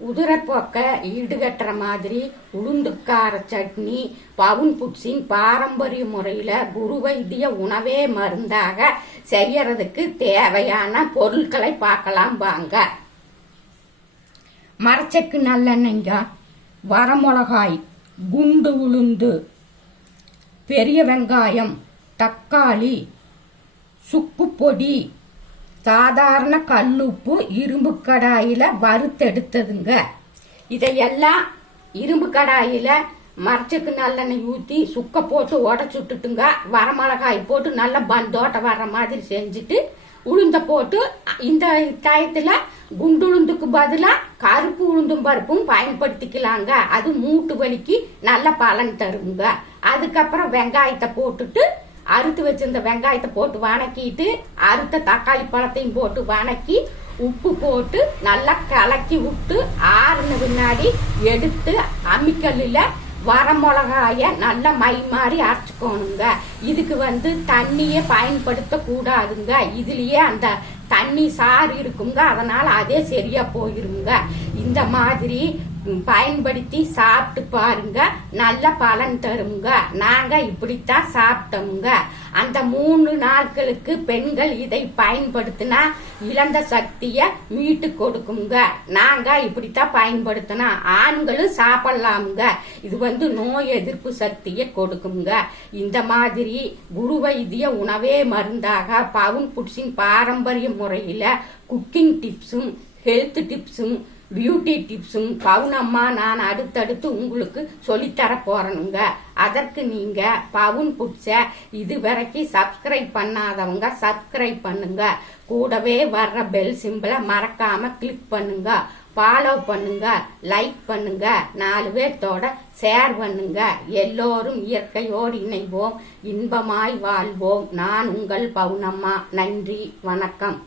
உதிரப்போக்க ஈடுகட்டுற மாதிரி உளுந்துக்கார சட்னி பவுன் புட்ஸின் பாரம்பரிய முறையில குரு வைத்திய உணவே மருந்தாக செய்யறதுக்கு தேவையான பொருட்களை பார்க்கலாம் வாங்க. மரச்செக்கு நல்லெண்ணெய்ங்க, வரமிளகாய், குண்டு உளுந்து, பெரிய வெங்காயம், தக்காளி, சுக்கு பொடி, சாதாரண கல்லுப்பு இரும்பு கடாயில வறுத்தெடுத்ததுங்க. இதையெல்லாம் இரும்பு கடாயில மரச்செக்கு நல்லெண்ணெய் ஊற்றி சுக்க போட்டு உடச்சு விட்டுட்டுங்க. வரமிளகாய் போட்டு நல்லா பந்தோட்டை வர்ற மாதிரி செஞ்சுட்டு உளுந்த போட்டு இந்த டயத்துல குண்டு உளுந்துக்கு பதிலாக கருப்பு உளுந்தும் பருப்பும் பயன்படுத்திக்கலாங்க. அது மூட்டு வலிக்கு நல்ல பலன் தருங்க. அதுக்கப்புறம் வெங்காயத்தை போட்டுட்டு அறுத்து வச்சிருந்த வெங்காயத்தை போட்டு வணக்கிட்டு அறுத்த தக்காளி பழத்தையும் போட்டு வணக்கி உப்பு போட்டு நல்லா கலக்கி விட்டு ஆறுன பின்னாடி எடுத்து அம்மிக்கல்லில் வரமிளகாய நல்லா மை மாதிரி அரைச்சிக்கோணுங்க. இதுக்கு தண்ணியே பயன்படுத்த கூடாதுங்க. இதுலயே அந்த தண்ணி சாறு இருக்குங்க, அதனால அதே சரியா போயிருங்க. இந்த மாதிரி பயன்படுத்தி சாப்பிட்டு பாருங்க, நல்ல பலன் தருங்க. நாங்க இப்படித்தான் சாப்பிட்டோங்க. அந்த 3 நாட்களுக்கு பெண்கள் இதை பயன்படுத்தினா இழந்த சக்திய மீட்டு கொடுக்குங்க. நாங்க இப்படித்தான் பயன்படுத்தினா ஆண்களும் சாப்பிடலாமுங்க. இது நோய் எதிர்ப்பு சக்தியை கொடுக்குங்க. இந்த மாதிரி குரு வைத்திய உணவே மருந்தாக பவுன் புட்ஸின் பாரம்பரிய முறையில குக்கிங் டிப்ஸும் ஹெல்த் டிப்ஸும் பியூட்டி டிப்ஸும் பவுனம்மா நான் அடுத்தடுத்து உங்களுக்கு சொல்லித்தர போறேனுங்க. அதற்கு நீங்க பவுன் புட்ஸ இதுவரைக்கும் சப்ஸ்கிரைப் பண்ணாதவங்க சப்ஸ்கிரைப் பண்ணுங்க. கூடவே வர்ற பெல் சிம்பிளை மறக்காம கிளிக் பண்ணுங்க. ஃபாலோ பண்ணுங்க, லைக் பண்ணுங்க, 4 பேர்த்தோட ஷேர் பண்ணுங்க. எல்லோரும் இயற்கையோடு இணைவோம், இன்பமாய் வாழ்வோம். நான் உங்கள் பவுனம்மா. நன்றி, வணக்கம்.